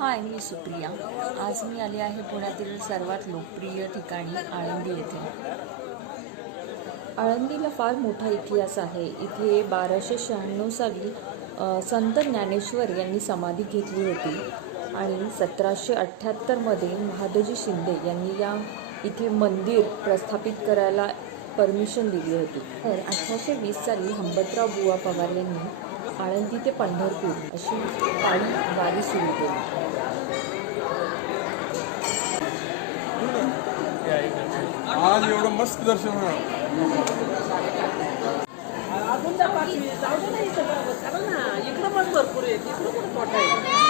हाय, मी सुप्रिया. आज मी आले आहे पुण्यातील सर्वात लोकप्रिय ठिकाणी आळंदी येथे. आळंदीला फार मोठा इतिहास आहे. इथे 1296 साली संत ज्ञानेश्वर यांनी समाधी घेतली होती आणि 1778मध्ये महादजी शिंदे यांनी इथे मंदिर प्रस्थापित करायला परमिशन दिली होती. तर 1820 साली हंबतराव बुवा पवार यांनी आळंदी ते पंढरपूर अशी पायी वारी सुरू केली. आज एवढं मस्त दर्शन होणार. अजून त्या पाठी जाऊ दे ना, इथं कारण ना इकडं पण भरपूर आहे, तिकडं पण मोठा आहे.